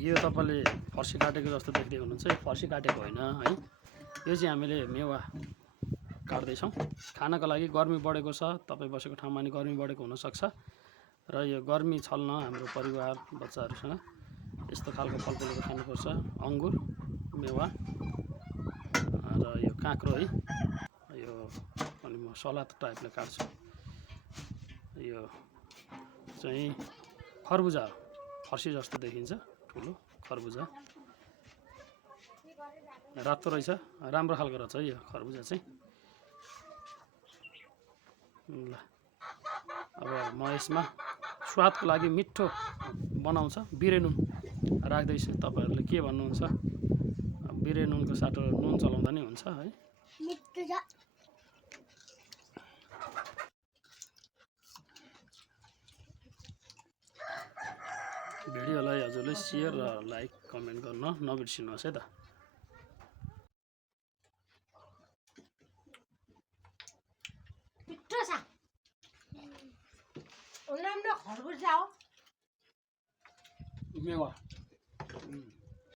यो तपाईँले फर्सी काटेको जस्तो देख्दै हुनुहुन्छ, यो फर्सी काटेको होइन है। यो चाहिँ हामीले मेवा काट्दैछौँ खानाको लागि। गर्मी बढेको छ, तपाईँ बसेको ठाउँमा नि गर्मी बढेको हुनसक्छ र यो गर्मी छल्न हाम्रो परिवार बच्चाहरूसँग यस्तो खालको फलफुलहरू खानुपर्छ। अङ्गुर, मेवा र यो काँक्रो है। यो अनि म सलाद टाइपले काट्छु। यो चाहिँ खरबुजा, फर्सी जस्तो देखिन्छ, ठुलो खरबुजा, रातो रहेछ, राम्रो खालको रहेछ है यो खरबुजा चाहिँ। ल अब म यसमा स्वादको लागि मिठो बनाउँछ बिरे नुन राख्दैछु। तपाईँहरूले के भन्नुहुन्छ? बिरे नुनको साटो नुन चलाउँदा नि हुन्छ है। भिडियोलाई हजुरले सेयर र लाइक कमेन्ट गर्न नबिर्सिनुहोस् है त। खरबुजा हो मेवा